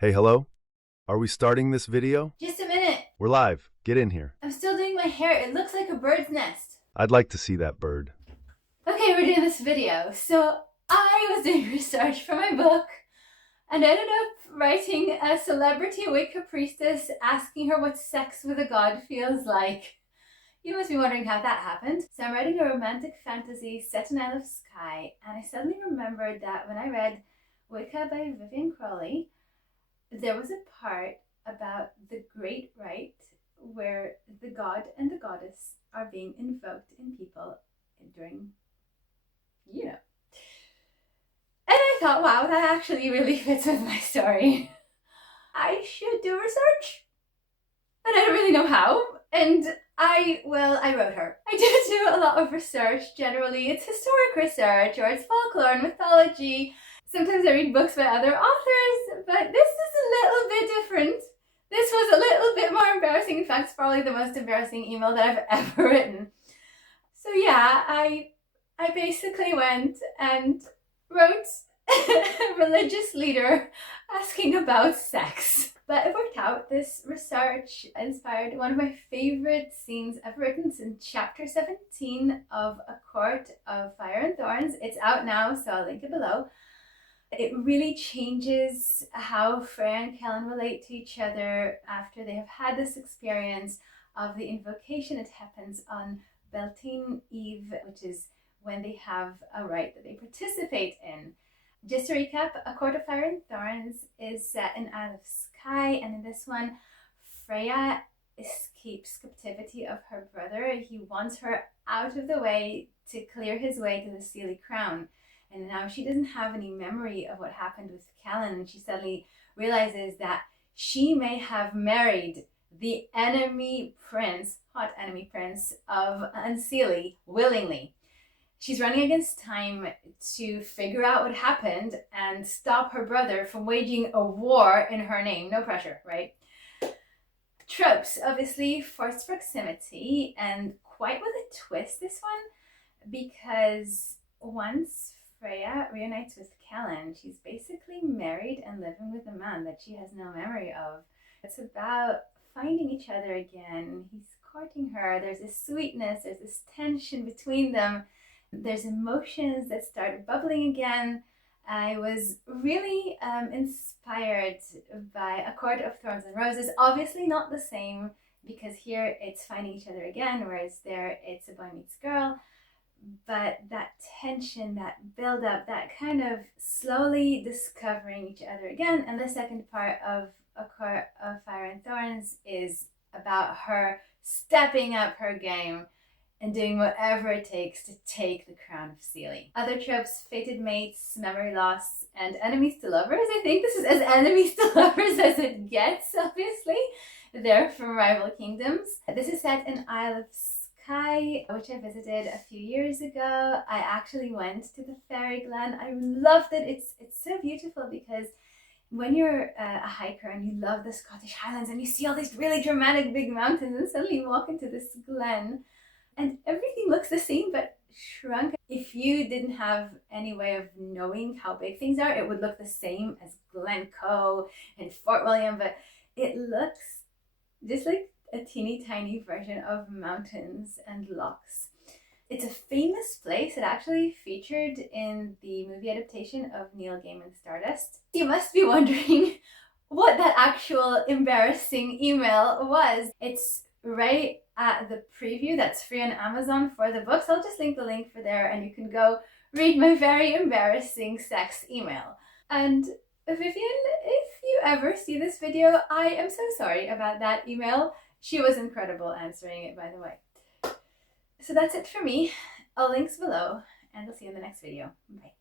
Hey, hello? Are we starting this video? Just a minute. We're live. Get in here. I'm still doing my hair. It looks like a bird's nest. I'd like to see that bird. Okay, we're doing this video. So I was doing research for my book and ended up writing a celebrity Wicca priestess asking her what sex with a god feels like. You must be wondering how that happened. So I'm writing a romantic fantasy set in Isle of Skye, and I suddenly remembered that when I read Wicca by Vivian Crowley, there was a part about the great rite where the god and the goddess are being invoked in people during, And I thought, wow, that actually really fits with my story. I should do research. And I don't really know how. And I wrote her. I do a lot of research. Generally, it's historic research or it's folklore and mythology. Sometimes I read books by other authors, but this is a little bit different. This was a little bit more embarrassing. In fact, it's probably the most embarrassing email that I've ever written. So yeah, I basically went and wrote a religious leader asking about sex. But it worked out. This research inspired one of my favorite scenes I've written since chapter 17 of A Court of Fire and Thorns. It's out now, so I'll link it below. It really changes how Freya and Kalan relate to each other after they have had this experience of the invocation. It happens on Beltane Eve, which is when they have a rite that they participate in. Just to recap, A Court of Fire and Thorns is set in Isle of Skye, and in this one, Freya escapes captivity of her brother. He wants her out of the way to clear his way to the Unseelie crown. And now she doesn't have any memory of what happened with Kalan, and she suddenly realizes that she may have married the enemy prince, hot enemy prince of Unseelie, willingly. She's running against time to figure out what happened and stop her brother from waging a war in her name. No pressure, right? Tropes, obviously, forced proximity, and quite with a twist, this one, because once Freya reunites with Kalan, she's basically married and living with a man that she has no memory of. It's about finding each other again. He's courting her. There's this sweetness, there's this tension between them. There's emotions that start bubbling again. I was really inspired by A Court of Thorns and Roses. Obviously not the same, because here it's finding each other again, whereas there it's a boy meets girl. But that tension, that build up, that kind of slowly discovering each other again. And the second part of A Court of Fire and Thorns is about her stepping up her game and doing whatever it takes to take the crown of Unseelie. Other tropes: fated mates, memory loss, and enemies to lovers. I think this is as enemies to lovers as it gets, obviously. They're from rival kingdoms. This is set in Isle of Skye, which I visited a few years ago. I actually went to the Fairy Glen. I loved it. It's so beautiful because when you're a hiker and you love the Scottish Highlands and you see all these really dramatic big mountains, and suddenly you walk into this glen and everything looks the same but shrunk. If you didn't have any way of knowing how big things are, it would look the same as Glencoe and Fort William, but it looks just like a teeny tiny version of mountains and lochs. It's a famous place. It actually featured in the movie adaptation of Neil Gaiman's Stardust. You must be wondering what that actual embarrassing email was. It's right at the preview that's free on Amazon for the book, so I'll just link the link for there and you can go read my very embarrassing sex email. And Vivian, if you ever see this video, I am so sorry about that email. She was incredible answering it, by the way. So that's it for me. All links below, and I'll see you in the next video. Bye.